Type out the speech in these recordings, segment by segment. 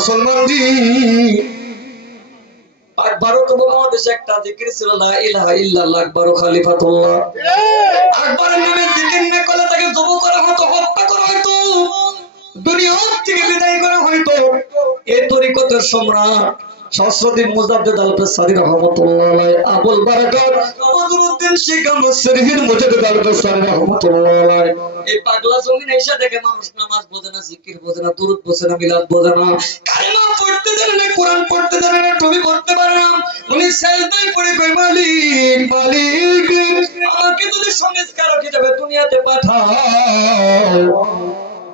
মুসলমান জি আর একটা জিকির ছিল, লা ইলাহা ইল্লাল্লাহ আকবারু খলিফাতুল্লাহ। আকবরের নামে জিকির না করলে তাকে হতো, হত্যা করা হতো দুনিয়া থেকে বিদায় করা হইতো। এই সম্রাট সহস্রদীপ মুজাদ্দেদ আল পেসারি রহমাতুল্লাহ আবুল বারাকাত বদরুদ্দিন রহমাতুল্লাহ এই পাগলা জমিনে এসে দেখে মানুষ নামাজ বোঝে না, জিকির বোঝে না, দুরূদ বোঝে না, মিলাদ বোঝে না। কালেমা পড়তে জানে না, কোরআন পড়তে জানে না টুপি পড়তে পারে না। উনি সেজদায় পড়ে কই মালিক মালিক, আমাকে যদি সংস্কারক হিসেবে দুনিয়াতে পাঠাও।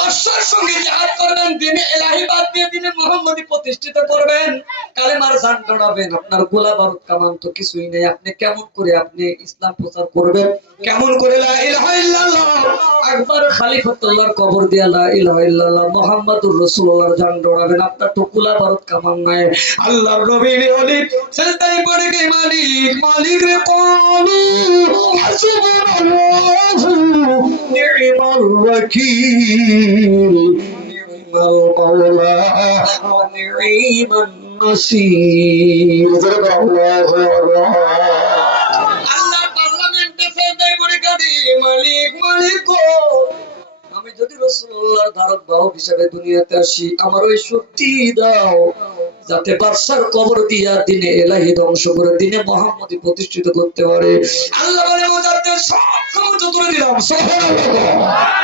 বাদশার সঙ্গে জিহাদ করবেন, দিনে এলাহি বাদ দিয়ে দিনে মোহাম্মদী প্রতিষ্ঠিত করবেন। কালেমার জান ডরাবেন আপনার গোলা বারুদ কামান তো কিছুই নেই। আপনি কেমন করে আপনি ইসলাম প্রচার করবেন? কেমন করে লা ইলাহা ইল্লাল্লাহ? আকবার খলিফাতুল্লাহর কবর দিয়া লা ইলাহা ইল্লাল্লাহ মুহাম্মাদুর রাসূলুল্লাহর জান ডরাবেন আপনার তো গোলা বারুদ কামান নাই। আল্লাহর নবী বলি সেজদায় পড়ে গে মালিক। মালিক রে কলু হাসবুনাল্লাহু নি'মাল ওয়াকিল। আমি যদি রসুল্লাহর ধারক বাহক হিসেবে দুনিয়াতে আসি, আমার ওই শক্তি দাও, যাতে বাদশার কবর দিয়া দিনে এলাহি ধ্বংস করে দিনে মোহাম্মদী প্রতিষ্ঠিত করতে পারে আল্লাহ বলে সব ক্ষমতা তুলে দিলাম সুবহানাল্লাহ।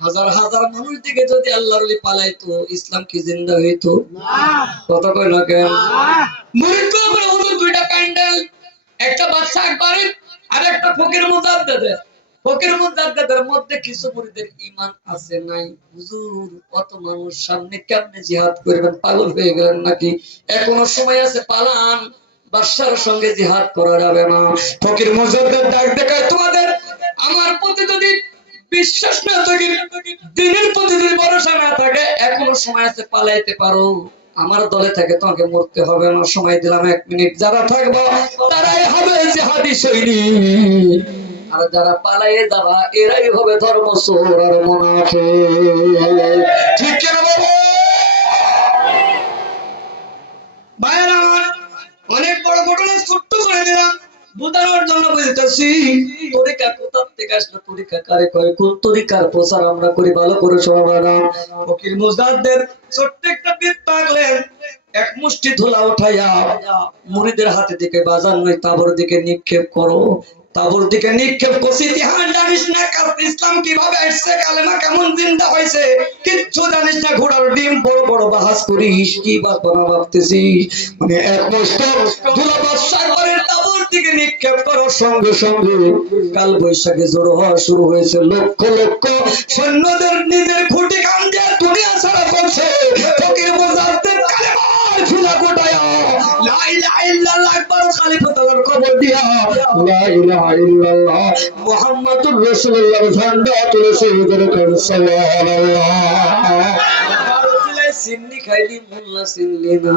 হাজার হাজার মানুষ দিকে যদি আল্লাহর ওলি পালাইতো ইসলাম কি জিন্দা হইতো? কথা কয় না কেন? দুইটা প্যান্ডেল একটা বাদশা আকবরের আর একটা ফকির মুজাদ্দেদের। ফকির মুজাদ্দেদের মধ্যে কিছু মুরিদের ঈমান আছে নাই। হুজুর কত মানুষ সামনে কেমনে জিহাদ করবেন? পাগল হয়ে গেলেন নাকি? এখনও সময় আছে পালান। বাদশার সঙ্গে জিহাদ করা যাবে না। ফকির মুজাদ্দেদ ডাক দেখায় তোমাদের আমার প্রতি যদি বিশ্বাস না থাকে, দিনের প্রতি যদি ভরসা না থাকে, এখনও সময় আছে, পালাইতে পারো। আমার দলে থাকে তোমাকে মরতে হবে আমার সময় দিলাম এক মিনিট। যারা থাকব, তারাই হবে জেহাদি সৈনিক। আর যারা পালাইয়ে যাবা, এরাই হবে ধর্ম সোর আর মোনাফে ঠিক কেন বুঝানোর জন্য বুঝতেছি তরিকা থেকে আসলো তরিকা কারে কোন তরিকার প্রচার আমরা করি, ভালো করে ফকির বীর পাগলেন এক মুষ্টি ধুলা উঠাইয়া মুড়িদের হাতে দিকে বাজার নয়, তাবর দিকে নিক্ষেপ করো। তাবর দিকে নিক্ষেপ করছি, ইতিহাস জানিস না ইসলাম কীভাবে আসছে, কালেমা কেমন জিন্দা হয়েছে? কিচ্ছু জানিস না, ঘোড়ার ডিম, বড় বড় বাহাস করিস, কি বাপনা ভাবতেছিস? মানে এক মুষ্ট ধুলা নিক্ষেপ করার সঙ্গে সঙ্গে। কাল বৈশাখে জোর হওয়া শুরু হয়েছে। লক্ষ লক্ষ সৈন্যদের নিজের খুঁটি কাম দিয়ে দুনিয়া ছাড়া করছে। ফকির মুজাদ্দেদ কালেমার লা ইলাহা ইল্লাল্লাহ আকবার খলিফাতুল্লাহর কবর দিয়া। লা ইলাহা ইল্লাল্লাহ মুহাম্মাদুর রাসূলুল্লাহ ঝান্ডা তুলেছে ওদের কাছে সুবহানাল্লাহ সিন্নি খাইলি মোল্লা সিনলি না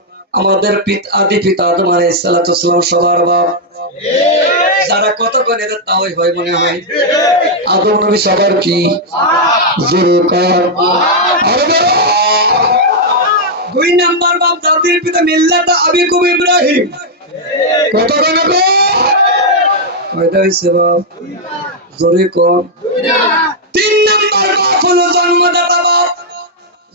আমাদের আদি পিতা আলাইহিস সালাতু সবার বাপ। যারা কত করে তাওই হয় মনে হয়। আদম নবী সবার কি। দুই নাম্বার বাপ জাতির পিতা মিল্লাতা আবিকুম ইব্রাহিম। কত জোরে কর তিন নাম্বার বাপ হলো জন্মদাতা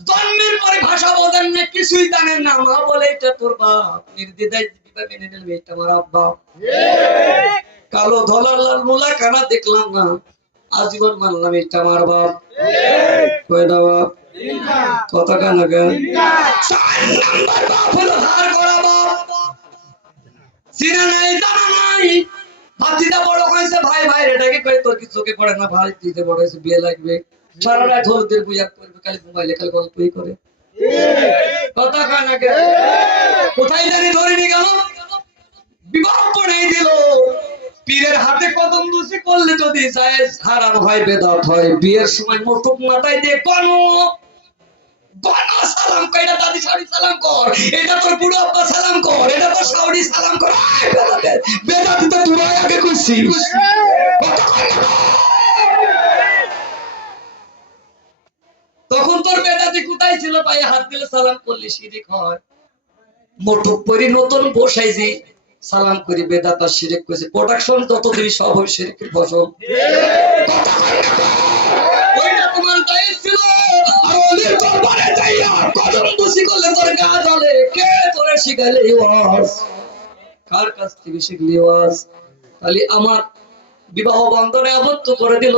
জন্মের পরে ভাষা বোঝেন না, কিছুই জানেন না। মা বলে, এটা তোর বাপ। নির্দিদায় দিবা মেনে নিলাম এটা আমার আব্বা। কালো ধলার লাল মোলা কানা দেখলাম না। আজীবন মানলাম, এটা আমার বাপ। কয়টা বাপ? কথা কানা বাপ চিনা নাই, জানা নাই। হাতিটা বড় হয়েছে, ভাই ভাই, এটাকে করে তোর কি চোখে পড়ে না? ভাই দিতে বড় হয়েছে, বিয়ে লাগবে। হলদের বুঝা করবে খালি খালি গল্পই করে। কথা কোথায় জানি গেল। বিবাহ দিল। পীরের হাতে কদম করলে যদি জায়েজ, হারাম হয়, বেদাত হয়। বিয়ের সময় মুকুট মাথায় দিয়ে গনা সালাম কইরা দাদি সাউরি সালাম কর, এটা তোর বুড়ো আব্বা সালাম কর, এটা তোর সাউরি সালাম কর। বেদাতে তো তুই আগে কইছিস তখন তোর বেদাতি কোথায় ছিল? পায়ে হাত দিলে সালাম করলি, শিরিক হয়। মোটুক পরি নতুন বসাইছি সালাম করি, বেদাতা শিরিক করেছে। প্রোডাকশন ততদিনই সব হবে শিরিকের ফসল। তোমার ছিল। তোর গা জ্বলে। কে এই ওয়াজ? কার কাছ থেকে শিখলি ওয়াজ? তাহলে আমার বিবাহ বন্ধনে আবদ্ধ করে দিল।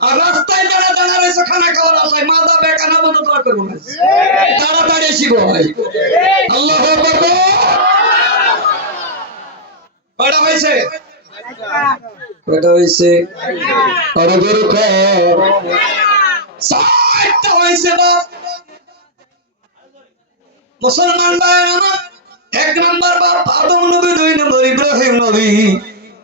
আর রাস্তায় দাঁড়া দাঁড়া রয়েছে, খানা খাওয়ার আশায় করব না। তাড়াতাড়ি ভাই আল্লাহ কয়টা হয়েছে? কয়টা হয়েছে? আরও হয়েছে মুসলমান ভাই আমার এক নম্বর বাপ, আদম নবী, দুই নম্বর ইব্রাহিম নবী।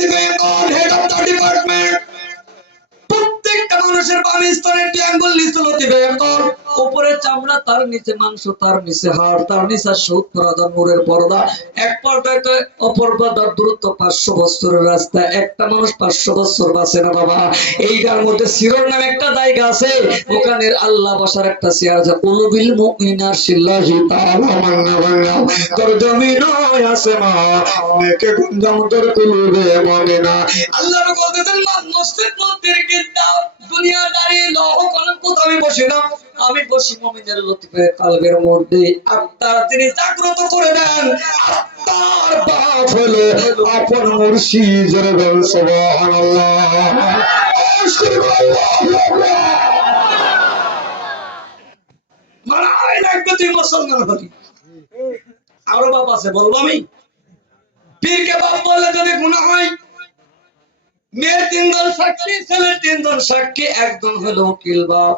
দিবে এখন হেড অফ ডিপার্টমেন্ট প্রত্যেকটা মানুষের বাম স্তরের ট্রায়াঙ্গল নিচে লতিবে এখন উপরে চামড়া, তার নিচে মাংস, তার নিচে হাড়, তার নিচে সত্তর হাজার নূরের পর্দা। এক পর্দায় অপর পর্দার দূরত্ব পাঁচশো বছরের রাস্তা। একটা মানুষ পাঁচশো বছর বাঁচে না বাবা। এইটার মধ্যে সিরোর নামে একটা জায়গা আছে। ওখানে আল্লাহ বসার একটা চেয়ার আছে। উলুবিল মুমিনার সিল্লাহি তাআলা মান্না বান্না তোর জমিন আছে মা। মেকে গুঞ্জাম তোর কুলুবে মমিনা আল্লাহ বলতেছেন মসজিদ কলম কোথাও আমি বসি না। আমি বসি মমিনের কালবের মধ্যে তিনি জাগ্রত করে দেন আত্মার বাপ হলো আপন সুবহানাল্লাহ। মারাই লাগবে তুই মুসলমান আরও বাপ আছে, বলব আমি? পীরকে বাপ বললে যদি গুণা হয় তিনজন সাক্ষী তিনজন সাক্ষী একজন হলো উকিল বাপ।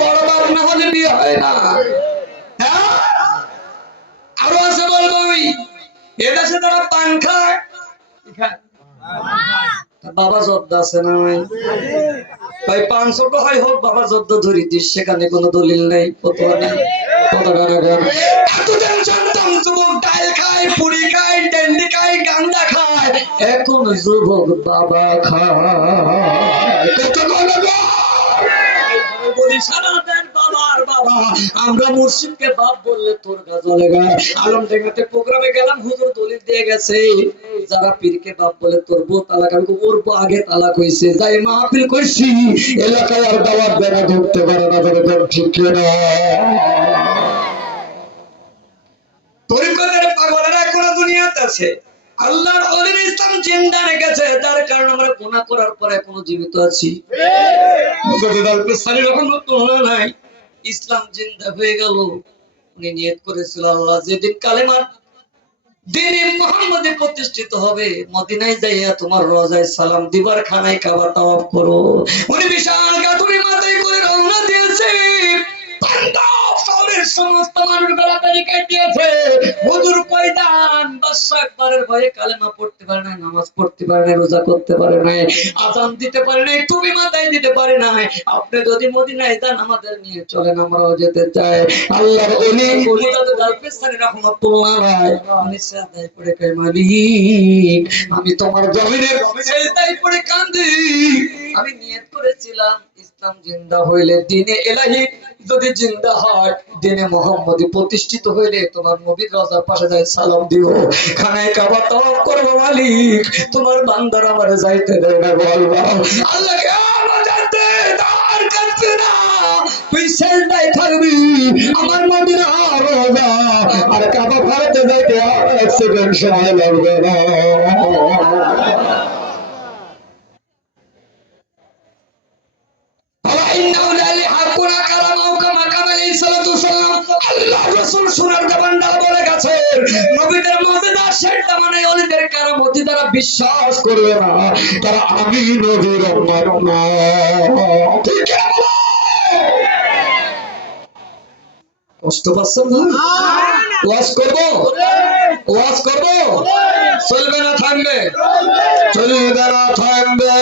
বড় বাপ না হলে বিয়ে হয় না। হ্যাঁ? আরও আছে বলব এদেশে তারা পান খায়। বাবা জব্দ আছে না ভাই পাঁচশো হয় হোক, বাবা জব্দ ধরি দিস সেখানে কোনো দলিল নেই, ফতোয়া নেই ফতোয়া না কেন? এতদিন যুবক ডাল খায়, পুরি খায়, ডেন্ডি খায় খায়। এখন যুবক বাবা খায়। আমরা মুর্শিদকে বাপ বললে তোর কাজ লেগা আলম ডেঙ্গাতে প্রোগ্রামে গেলাম, হুজুর দলিল দিয়ে গেছে। যারা পীরকে বাপ বলে, তোর বউ তালাক, আমি ওর আগে তালাক হয়েছে যাই মাহফিল করছি, এলাকায় আর দাওয়াত বেড়া ঢুকতে পারে না ঠিক না তরিকতের পাগলেরা এখনও দুনিয়াতে আছে। আল্লাহর অলির ইসলাম জিন্দা রেখেছে, তার কারণে আমরা গুনাহ করার পরে এখনও জীবিত আছি। নাই, ইসলাম জিন্দা হয়ে গেল। উনি নিয়ত করেছিল, আল্লাহ যেদিন কালেমার দিনে মোহাম্মদে প্রতিষ্ঠিত হবে, মদিনায় যাইয়া তোমার রোজায় সালাম দিবার খানায় কাবা তাওয়াফ করো। উনি বিশাল গাতুরি মাথায় করে রওনা দিয়েছে। শহরের সমস্ত মানুষ কাটিয়েছে। হুজুর বাদশা আকবরের ভয়ে কালেমা পড়তে পারে না নামাজ পড়তে পারে না রোজা করতে পারে না আজান দিতে পারে না টুপি মাথায় দিতে পারে না আপনি যদি মদিনায় যান আমাদের নিয়ে চলেন আমরাও যেতে চাই। আল্লাহর ওলি মুজাদ্দিদ আল-ফিসানি রাহমাতুল্লাহ আলাইহি উনি পড়ে কয় মালিক। আমি তোমার জমিনের সাজদায় পড়ে কাঁদি আমি নিয়ত করেছিলাম। ইসলাম জিন্দা হইলে দিনে এলাহি। যদি জিন্দা হয়, দিনে মোহাম্মদী প্রতিষ্ঠিত হইলে তোমার নবীর রাজার পাশে যাই সালাম দিও। খানায় কাবা তাওয়াফ করব মালিক, তোমার বান্দার আমার যাইতে দেয় না বলবা আল্লাহকে আমার যাইতে তার কাছে না, তুই সেজদায় থাকবি, আমার মদিনা রোজা। আর কাবা ভারতে যাইতে এক সেকেন্ড সময় লাগবে না। নবীদের মানে দ্বারা বিশ্বাস করবে না। তারা আমি নবীর কষ্ট পাচ্ছেন ভাই ওয়াজ করব? ওয়াজ করব? চলবে না থামবে? চলবে না থামবে?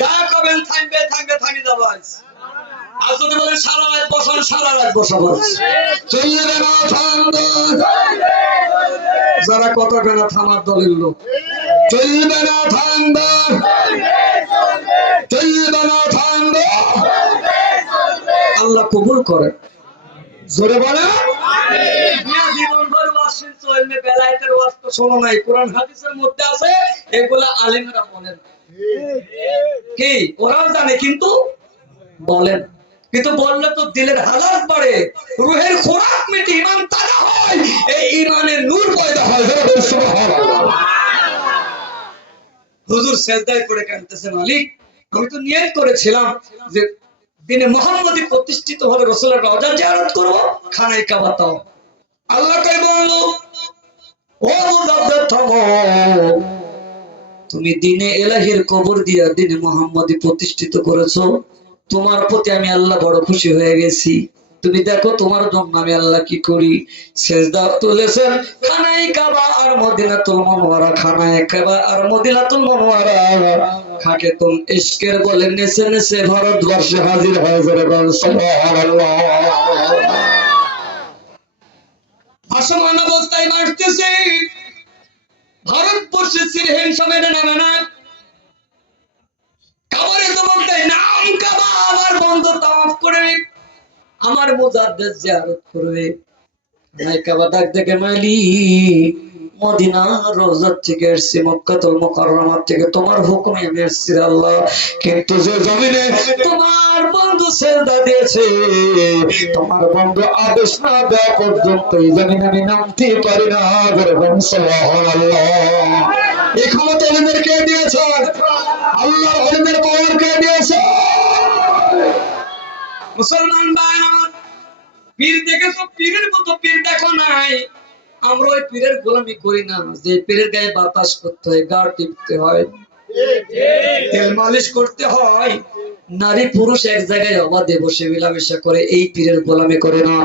যা কবেন থামবে থামবে, থামি যাব আর যদি বলেন সারা রাত বসান সারা রাত বসাবো চলবে না থামবে যারা কত না থামার দলের লোক। চলবে না থামবে চলবে না থামবে আল্লাহ কবুল করে। জোরে বলে কি? ওরাও জানে কিন্তু বলেন। কিন্তু বললে তো দিলের হালাত বাড়ে রুহের খোরাক মেটে ইমান তাজা হয়। এই ইমানের নূর পয়দা হয়। হুজুর সেজদায় করে কাঁদতেছে, মালিক। আমি তো নিয়ত করেছিলাম যে দিনে মোহাম্মদী প্রতিষ্ঠিত হলে রসুলের রওজা জিয়ারত করব, খানায় কাবা তাও। আল্লাহ কই বলল, ও তুমি দিনে এলাহির কবর দিয়া দিনে মোহাম্মদী প্রতিষ্ঠিত করেছ তোমার প্রতি আমি আল্লাহ বড় খুশি হয়ে গেছি। তুমি দেখো তোমার জন্য আমি আল্লাহ কি করি? সেজদা তুলেছেন খানাই কাবা আর মদিনাতুল মনোয়ারা খানায় কাবা আর মদিনাতুল মনোয়ারা খাকে তুম ইশকের বলে নেচে নেচে ভারতবর্ষে হাজির হয়ে যাবে সুবহানাল্লাহ। ভাসমান অবস্থায় মারতেছে ভারতবর্ষে সিরহেন সমেত নামে আমার বন্ধু জিয়ারত করবে। কাবা ডাক দেখে মালি মদিনা রোজার থেকে এসছি, মক্কাতুল মুকাররমার থেকে। তোমার হুকুমে আমি এসছি আল্লাহ। কিন্তু যে জমিনে তোমার বন্ধু সেজদা দিয়েছে, তোমার বন্ধু আদেশ না দেওয়া পর্যন্ত এই জমিনে আমি নামতে পারি না। সুবহানাল্লাহ এই ক্ষমতা ওদের কে দিয়েছে? আল্লাহ ওদের পাওয়ার কে দিয়েছে মুসলমান ভাই পীর দেখেছ? পীরের মতো পীর দেখো নাই। আমরা ওই পীরের গোলামি করি না। যে পীরের গায়ে বাতাস করতে হয় গা টিপতে হয়। তেল মালিশ করতে হয়। নারী পুরুষ এক জায়গায় অবাধে বসে মিলামেশা করে, এই পীরের গোলামি করে না।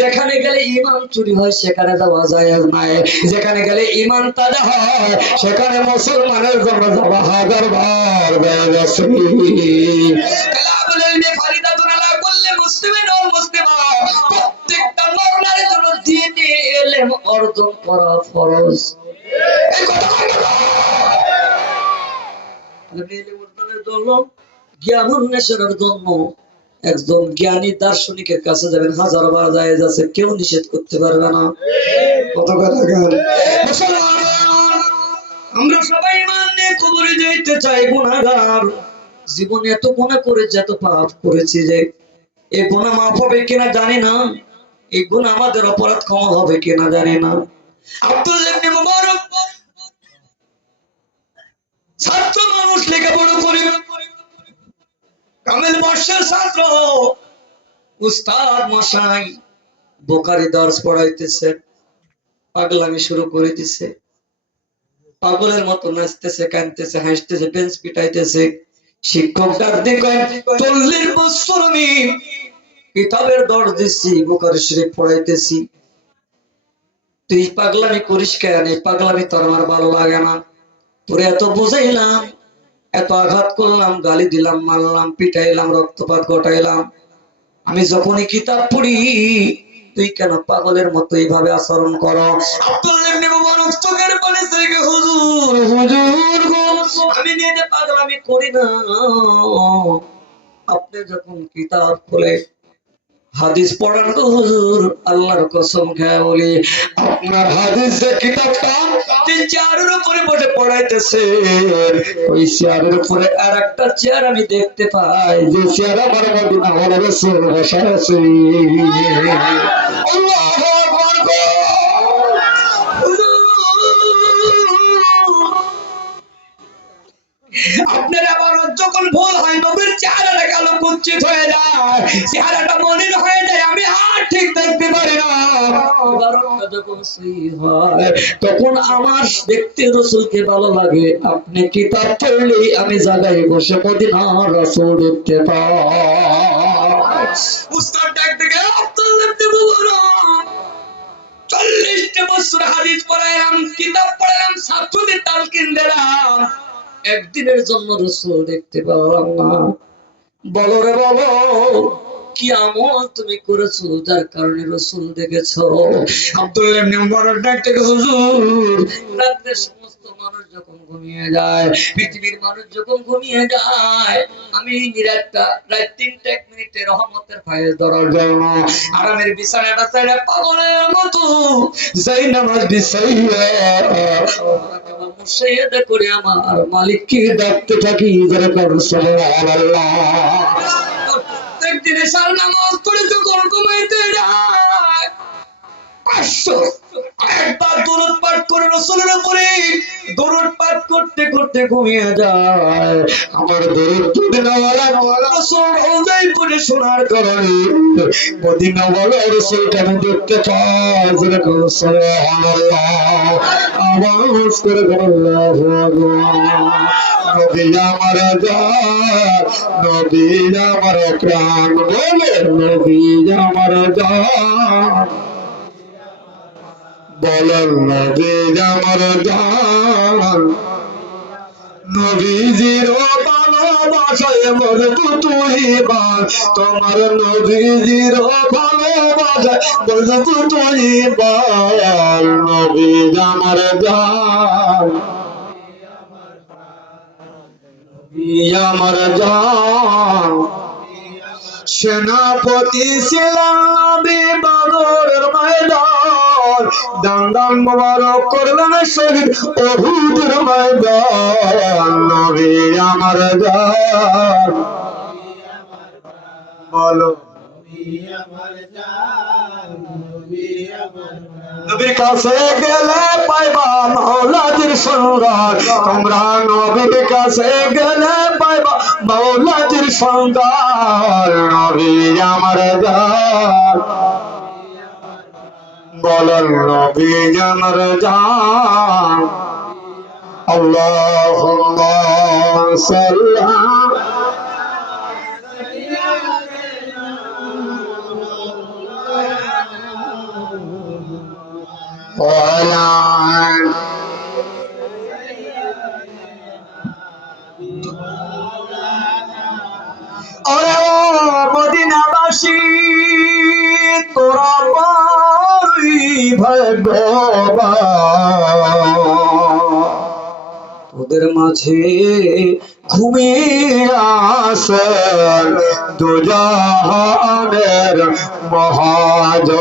যেখানে গেলে ইমান চুরি হয়, সেখানে যাওয়া যায় নাই। যেখানে গেলে ইমান তাজা হয়, সেখানে মুসলমানের জন্য যাওয়া ইলম অর্জন করা ফরজ। জ্ঞান জন্য একজন জ্ঞানী দার্শনিকের কাছে যাবেন। হাজার বার যাচ্ছে কেউ নিষেধ করতে পারবে না। কত কথা আমরা সবাই মানে কবরে যাইতে চাই, গুনাহগার। জীবনে এত গুনাহ করেছি, এত পাপ করেছি যে, এ গুনাহ মাফ হবে কিনা জানি না। এই গুনাহ আমাদের অপরাধ ক্ষমা হবে কিনা জানি না। আব্দুল ইবনে মুবারক ছাত্র মানুষ, লেখাপড়া করে। কামেল ছাত্র। উস্তাদ মশাই বোকারি দর্শ পড়াইতেছে, পাগলামি শুরু করে দিছে পাগলের মতো নাচতেছে, কাঁদতেছে, হাসতেছে, বেঞ্চ পিটাইতেছে। শিক্ষক ডাক চল্লিশ বছর আমি কিতাবের দর দিচ্ছি বোকারি শরীফ পড়াইতেছি। তুই পাগলামি করিস কেন? এই পাগলামি তোর আমার ভালো লাগে না। তোরে এত বুঝাইলাম, এত আঘাত করলাম, গালি দিলাম, মারলাম, পিটাইলাম, রক্তপাত ঘটাইলাম। আমি যখনই কিতাব পড়ি, তুই কেন পাগলের মতো এইভাবে আচরণ করো? করি না। আপনি যখন কিতাব খুলে হাদিস পড়ান তো হুজুর, আল্লাহর কসম খেয়ে বলি, আপনার হাদিস যে কিতাবটা তিন চেয়ারের উপরে বসে পড়াইতেছে। ওই চেয়ারের উপরে আর একটা চেয়ার আমি দেখতে পাই, যে চেয়ার আমার মদিনা আমার রসুল বসা আছে। আল্লাহু কুচ্ছিত হয়ে যায় চেহারাটা মলিন হয়ে যায়, আমি আর ঠিক দেখতে পারি না। তখন আমার দেখতে রসুলকে ভালো লাগে। আপনি কিতাব পড়লেই আমি জায়গায় বসে মদিনা রসুল দেখতে চল্লিশটা বছর হাদিস পড়াইলাম, কিতাব পড়াইলাম, ছাত্রদের তালকিন দিলাম। একদিনের জন্য রসুল দেখতে না। বলো রে বলো কি আমল তুমি করেছ? যার কারণে রসুল দেখেছ। ইবনে হুজুর! সমস্ত মানুষ যখন ঘুমিয়ে যায় পৃথিবীর মানুষ যখন ঘুমিয়ে যায় আমি নিরাটটা রাত তিনটা এক মিনিটে রহমতের ফায়েজ ধরার জন্য আরামের বিছানাটা ছেড়ে পাগলের মতো যাই নামাজ বিছাইয়া মুসাইয়াদা করে আমার মালিককে ডাকতে থাকি যারা কারণ সুবহানাল্লাহ প্রত্যেকদিনে সার নামাজ একবার দরুদ পাঠ করে রসুলের উপরে দরুদ পাঠ করতে করতে ঘুমিয়ে যায়। আমার দরুদ মদিনাওয়ালা রসুল রোজাই পড়ে শোনার কারণে মদিনাওয়ালা রসুলকে আমি দেখতে যেরকম সুবহানাল্লাহ, আওয়াজ করে আল্লাহু। আকবার নবী আমার জান নবী আমার প্রাণ বলে নবী আমার জান বলেন নবী আমার জান নবীজির ভালোবাসায় মজবুত ইমান, তোমার নবীজির ভালোবাসায় মজবুত ইমান। নবী আমার জান আমার সেনাপতি ছিলাম নবী মোবারক করলেন শহীদ অহুদের ময়দান। নবী আমার জান। বলো। নবীর কাছে গেলে পাইবা মাওলাজির সন্ধান তোমরা নবীর কাছে গেলে পাইবা মাওলাজির সন্ধান নবী আমার জান বলেন, নবী আমার জান আল্লাহুম্মা সাল্লাম وعلى ওরে ও মদিনাবাসী তোরা বড়ই ভাগ্যবান তোদের মাঝে ঘুমিয়ে আসেন দুজাহানের মহাজন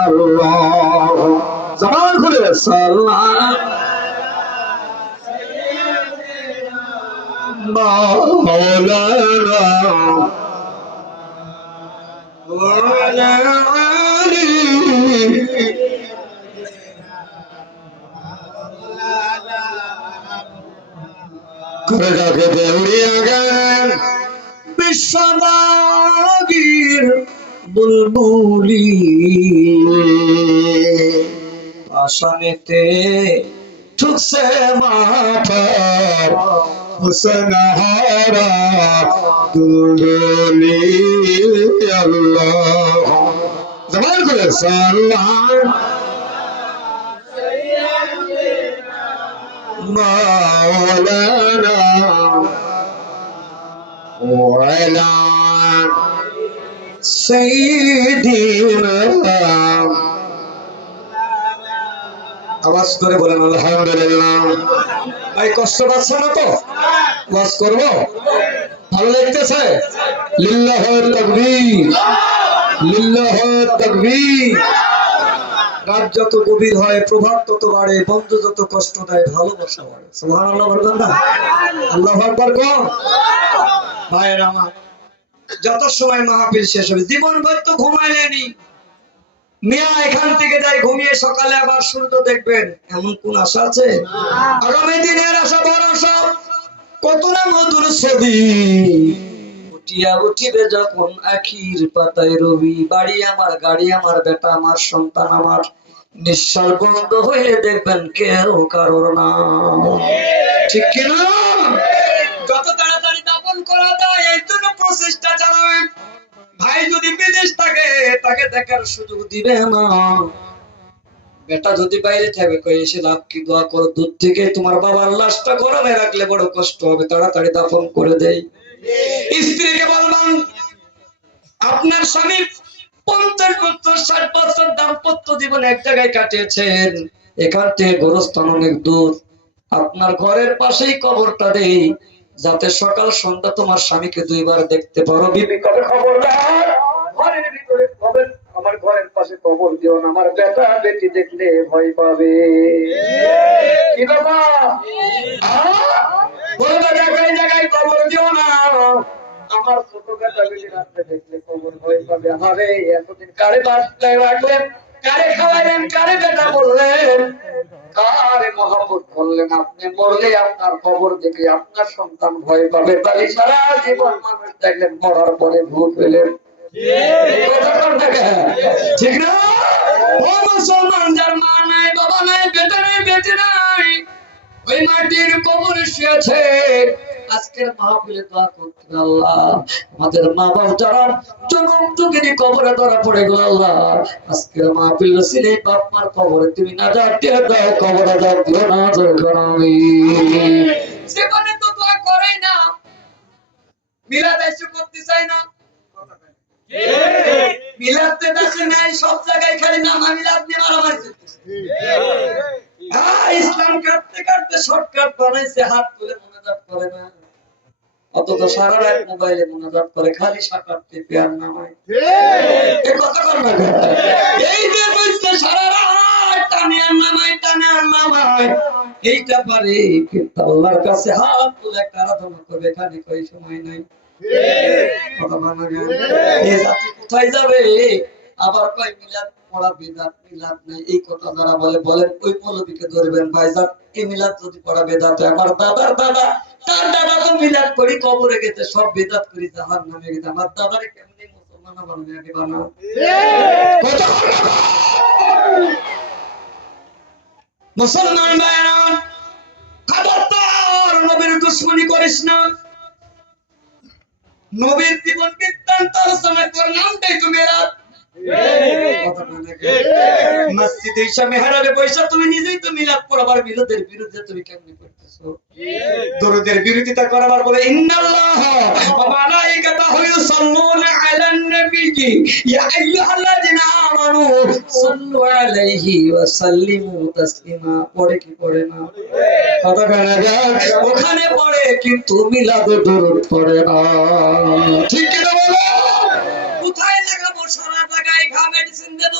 আল্লাহ সালাম। মাওলানা ওয়ালা আলী করডাকে দেউড়িয়া গান বুলবুলি। আসামেতে ঠুকছে মাথা হুসেন হারা দুলদুলি আল্লাহ জবান করে সাল্লাহ مولانا وعلى سيدنا আওয়াজ করে বলেন, আলহামদুলিল্লাহ। ভাই, কষ্ট পাচ্ছে না তো? আওয়াজ করব? ভালো লাগতেছে? লিল্লাহ তাকবীর। লিল্লাহ তাকবীর। রাত যত গভীর হয় প্রভাব তত বাড়ে, বন্ধু যত কষ্ট দেয়, ভালোবাসা বাড়ে। সুবহানাল্লাহ বলবেন না? আল্লাহ আকবার কোন ভাইয়ের আমার, যত সময় মাহফিল শেষ হবে জীবন ভর তো ঘুমাইলেনি মিয়া, এখান থেকে যাই, ঘুমিয়ে সকালে আবার সূর্য দেখবেন। এমন কোন আশা আছে? আগামী দিনের আশা ভরসা কত না মধুর ছবি। উঠিয়া উঠিবে যখন আখির পাতায় রবি। বাড়ি আমার, গাড়ি আমার, বেটা আমার, সন্তান আমার। নিঃশ্বাস বন্ধ হয়ে দেখবেন কেউ কারোর না ঠিক কিনা? যত তাড়াতাড়ি দাপন করা যায়, এই জন্য প্রচেষ্টা চালাবেন। ভাই যদি বিদেশ থাকে, তাকে দেখার সুযোগ দিবে না। বেটা যদি বাইরে থাকে কই এসে লাভ কি? দোয়া করো, দূর থেকে তোমার বাবার লাশটা গরমে রাখলে বড় কষ্ট হবে। তাড়াতাড়ি দাফন করে দেই। স্ত্রীকে বললাম, আপনার স্বামী পঞ্চাশ বছর, ষাট বছর দাম্পত্য জীবন এক জায়গায় কাটিয়েছেন। এখান থেকে গোরস্থান অনেক দূর। আপনার ঘরের পাশেই কবরটা দেই। যাতে সকাল সন্ধ্যা তোমার স্বামীকে দুইবার দেখতে পারো। বিবি কবে খবরদার ঘরের ভিতরে কবে আমার ঘরের পাশে কবর দিও না। আমার বেটা বেটি দেখলে ভয় পাবে। কি বাবা বলবে জায়গায় জায়গায় কবর দিও না। আমার ছোট বেটা বেটি রাত্রে দেখলে কবর ভয় পাবে। আরে এতদিন কারে বাসটায় রাখলেন? কারে খাওয়াইলেন? কারে বেটা বললেন কারে মহাবত করলেন আপনি? মরলে আপনার কবর দেখে আপনার সন্তান ভয় পাবে। তাহলে সারা জীবন মানুষ দেখলেন মরার পরে ভূত পেলেন ঠিক। না? ও মুসলমান যার মা নাই বাবা নাই বেটা নাই বেটে নাই ওই মাটির কবর শুয়েছে আজকের মাহফিলে দোয়া করতে আল্লাহ। আমাদের মা বাবা যারা জনম যুগেরই কবরে ধরা পড়ে গেল আল্লাহ। আজকের মাহফিল সিনে বাপ মার কবরে তুমি না যাতে দাও কবরে দাও দিও না দরকার আমি। জীবনে তো দোয়া করেই না। মিলাদ এসে করতে চাই না। মিলাদতে দেশে নাই সব জায়গায় খালি নামা মিলাদ নিয়ে মারামারি চলতেছে। হ্যাঁ, ইসলাম কাটতে কাটতে শর্টকাট বানাইছে হাত তুলে মোনাজাত করে না। অথচ সারা রাত মোবাইলে মোনাজাত করে খালি সাকার টিপে আর নামায় এ কথা কর না এই যে বলছে সারা রাত টানে আর নামায় টানে আর নামায় এইটা পারে কিন্তু আল্লাহর কাছে হাত তুলে একটা আরাধনা করবে এখানে কই সময় নাই। কথা বল না? কেন? এ জাতি কোথায় যাবে? আবার কয় মিলাদ পড়া বেদাত মিলাদ নাই, এই কথা যারা বলে, বলেন, ওই মৌলবীকে ধরবেন, ভাইজান এই মিলাদ যদি পড়া বেদাত আমার দাদার দাদা, তার দাদা তো মিলাদ করি, কবরে গেছে, সব বেদাত করি জাহান নামে গেছে, আমার দাদারে কেমনি মুসলমান বানাবে আগে বানাও মুসলমান ভাইরা খবরদার নবীর দুশ্মনী করিস না? নবীর জীবন বৃত্তান্ত আলোচনা কর, নামটাই তুমি রাত মসজিদে এসে মেহরাবে বৈশা, তুমি নিজেই তো মিলাদের বিরুদ্ধে তুমি করতেছো? দরুদের বিরোধিতা করাবার বলে, ইন্নাল্লাহ আলান ইয়া আইয়ুহাল্লাযিনা আমানু, সাল্লু আলাইহি ওয়া সাল্লিমু তাসলিমা। পড়ে কি পড়ে না? কথা কানা ওখানে পড়ে কিন্তু মিলাদ দরুদ পড়ে না। ঠিক কি না বলো কোথায় লাগাবো সারা জায়গায় ঘা মেডিসিন দেবো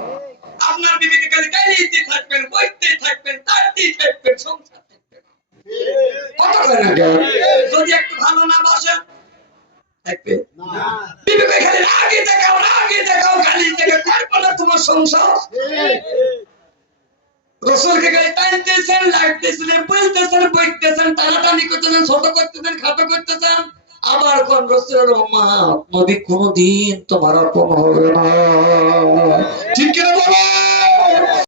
খালি গাইতে থাকবেন, বইতে থাকবেন তাড়তেই থাকবেন, সংসার থাকবেন? যদি একটু ভালো না টানাটানি করতেছেন, ছোট করতেছেন, খাটো করতেছেন। আবার কোন রসুলের মা কোনদিন তোমার আপন হবে না। ঠিক কিনা বলো